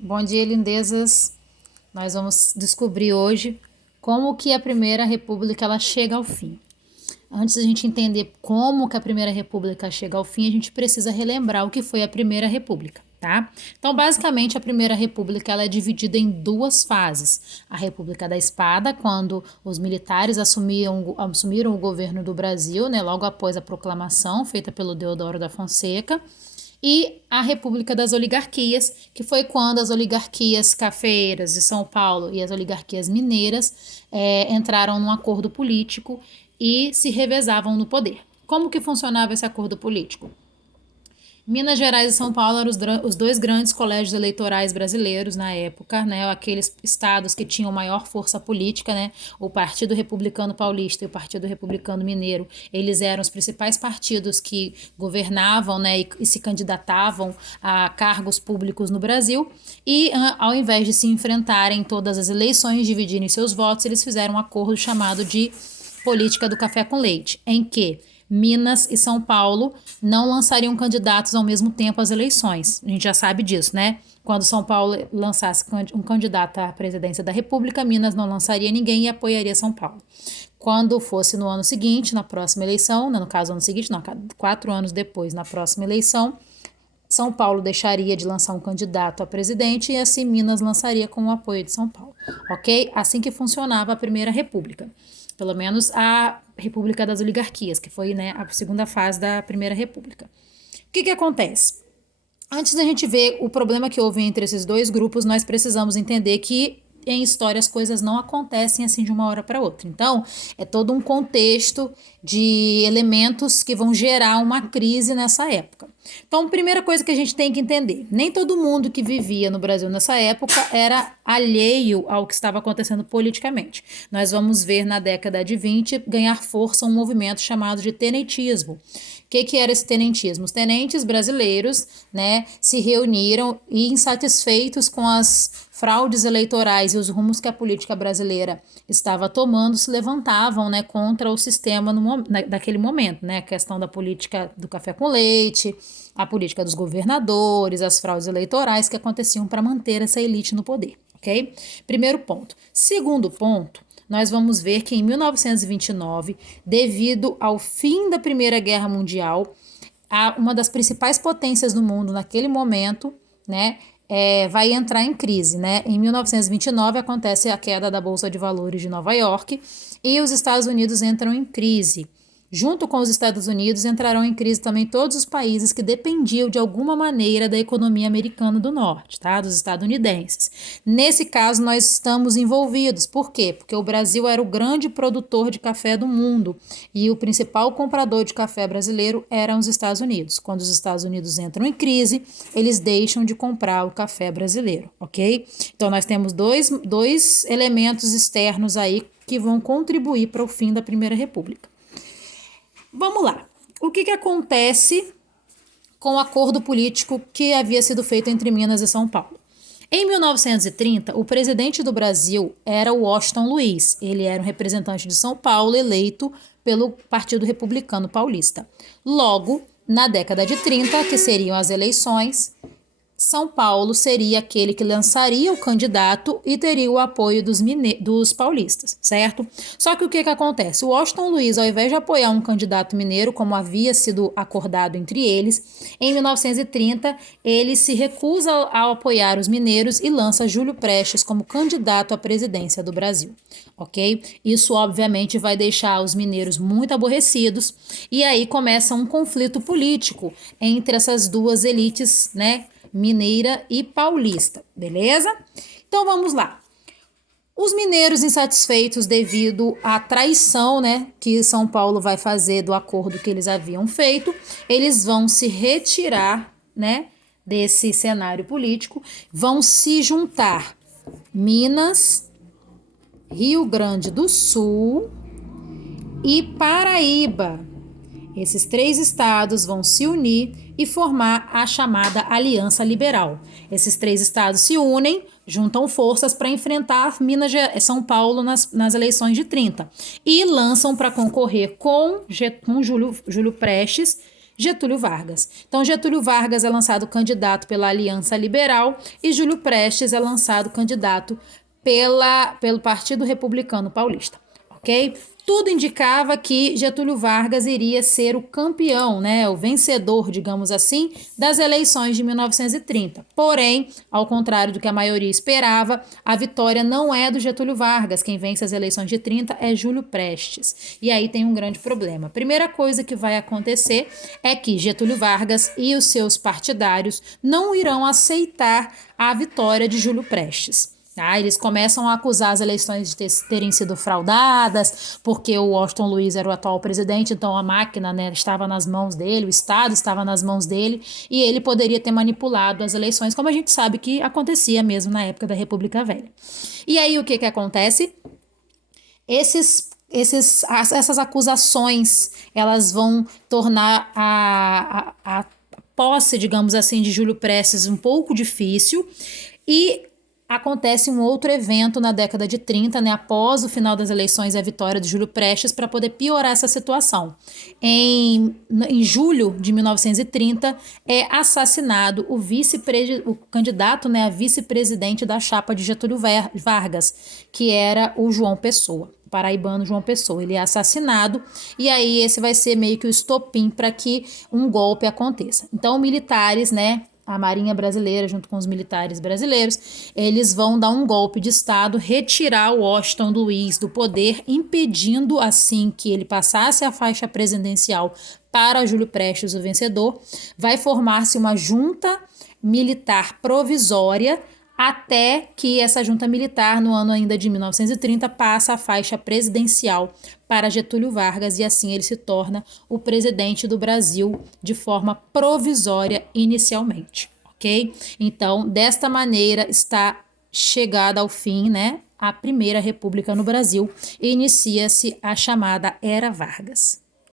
Bom dia, lindezas. Nós vamos descobrir hoje como que a Primeira República ela chega ao fim. Antes de a gente entender como que a Primeira República chega ao fim, a gente precisa relembrar o que foi a Primeira República, tá? Então, basicamente, a Primeira República ela é dividida em duas fases. A República da Espada, quando os militares assumiram o governo do Brasil, né, logo após a proclamação feita pelo Deodoro da Fonseca, e a República das Oligarquias, que foi quando as oligarquias cafeeiras de São Paulo e as oligarquias mineiras entraram num acordo político e se revezavam no poder. Como que funcionava esse acordo político? Minas Gerais e São Paulo eram os dois grandes colégios eleitorais brasileiros na época, né? Aqueles estados que tinham maior força política, né? O Partido Republicano Paulista e o Partido Republicano Mineiro, eles eram os principais partidos que governavam, né? E se candidatavam a cargos públicos no Brasil. E ao invés de se enfrentarem em todas as eleições, dividirem seus votos, eles fizeram um acordo chamado de política do café com leite, em que Minas e São Paulo não lançariam candidatos ao mesmo tempo às eleições. A gente já sabe disso, né? Quando São Paulo lançasse um candidato à presidência da República, Minas não lançaria ninguém e apoiaria São Paulo. Quando fosse no ano seguinte, na próxima eleição, no caso, ano seguinte, não, 4 anos depois, na próxima eleição, São Paulo deixaria de lançar um candidato a presidente e assim Minas lançaria com o apoio de São Paulo, ok? Assim que funcionava a Primeira República. Pelo menos a República das Oligarquias, que foi, né, a segunda fase da Primeira República. O que acontece? Antes da gente ver o problema que houve entre esses dois grupos, nós precisamos entender que em história as coisas não acontecem assim de uma hora para outra. Então, é todo um contexto de elementos que vão gerar uma crise nessa época. Então, primeira coisa que a gente tem que entender, nem todo mundo que vivia no Brasil nessa época era alheio ao que estava acontecendo politicamente. Nós vamos ver na década de 20 ganhar força um movimento chamado de tenentismo. O que era esse tenentismo? Os tenentes brasileiros, né, se reuniram e, insatisfeitos com as fraudes eleitorais e os rumos que a política brasileira estava tomando, se levantavam, né, contra o sistema daquele momento, né, a questão da política do café com leite, a política dos governadores, as fraudes eleitorais que aconteciam para manter essa elite no poder, ok? Primeiro ponto. Segundo ponto, nós vamos ver que em 1929, devido ao fim da Primeira Guerra Mundial, uma das principais potências do mundo naquele momento, né, vai entrar em crise, né? Em 1929 acontece a queda da Bolsa de Valores de Nova York e os Estados Unidos entram em crise. Junto com os Estados Unidos, entrarão em crise também todos os países que dependiam de alguma maneira da economia americana do norte, tá? Dos estadunidenses. Nesse caso, nós estamos envolvidos. Por quê? Porque o Brasil era o grande produtor de café do mundo e o principal comprador de café brasileiro eram os Estados Unidos. Quando os Estados Unidos entram em crise, eles deixam de comprar o café brasileiro, ok? Então, nós temos dois elementos externos aí que vão contribuir para o fim da Primeira República. Vamos lá. O que acontece com o acordo político que havia sido feito entre Minas e São Paulo? Em 1930, o presidente do Brasil era o Washington Luiz. Ele era um representante de São Paulo eleito pelo Partido Republicano Paulista. Logo, na década de 30, que seriam as eleições, São Paulo seria aquele que lançaria o candidato e teria o apoio dos paulistas, certo? Só que o que acontece? O Washington Luiz, ao invés de apoiar um candidato mineiro, como havia sido acordado entre eles, em 1930 ele se recusa a apoiar os mineiros e lança Júlio Prestes como candidato à presidência do Brasil, ok? Isso obviamente vai deixar os mineiros muito aborrecidos e aí começa um conflito político entre essas duas elites, né? Mineira e paulista, beleza? Então vamos lá. Os mineiros insatisfeitos devido à traição, né, que São Paulo vai fazer do acordo que eles haviam feito, eles vão se retirar, né, desse cenário político, vão se juntar Minas, Rio Grande do Sul e Paraíba. Esses 3 estados vão se unir e formar a chamada Aliança Liberal. Esses 3 estados se unem, juntam forças para enfrentar São Paulo nas eleições de 30 e lançam para concorrer com Júlio Prestes Getúlio Vargas. Então, Getúlio Vargas é lançado candidato pela Aliança Liberal e Júlio Prestes é lançado candidato pelo Partido Republicano Paulista, ok? Tudo indicava que Getúlio Vargas iria ser o campeão, né, o vencedor, digamos assim, das eleições de 1930. Porém, ao contrário do que a maioria esperava, a vitória não é do Getúlio Vargas. Quem vence as eleições de 30 é Júlio Prestes. E aí tem um grande problema. A primeira coisa que vai acontecer é que Getúlio Vargas e os seus partidários não irão aceitar a vitória de Júlio Prestes. Tá? Eles começam a acusar as eleições de terem sido fraudadas, porque o Washington Luiz era o atual presidente, então a máquina, né, estava nas mãos dele, o Estado estava nas mãos dele, e ele poderia ter manipulado as eleições, como a gente sabe que acontecia mesmo na época da República Velha. E aí o que acontece? Essas acusações, elas vão tornar a posse, digamos assim, de Júlio Prestes um pouco difícil, e acontece um outro evento na década de 30, né, após o final das eleições e a vitória de Júlio Prestes, para poder piorar essa situação. Em julho de 1930, é assassinado o candidato, né, a vice-presidente da chapa de Getúlio Vargas, que era o João Pessoa. Paraibano João Pessoa, ele é assassinado, e aí esse vai ser meio que o estopim para que um golpe aconteça. Então, militares, né, a Marinha Brasileira, junto com os militares brasileiros, eles vão dar um golpe de Estado, retirar o Washington Luiz do poder, impedindo assim que ele passasse a faixa presidencial para Júlio Prestes, o vencedor. Vai formar-se uma junta militar provisória, até que essa junta militar, no ano ainda de 1930, passa a faixa presidencial para Getúlio Vargas, e assim ele se torna o presidente do Brasil de forma provisória inicialmente, ok? Então, desta maneira está chegada ao fim, né, a Primeira República no Brasil, e inicia-se a chamada Era Vargas.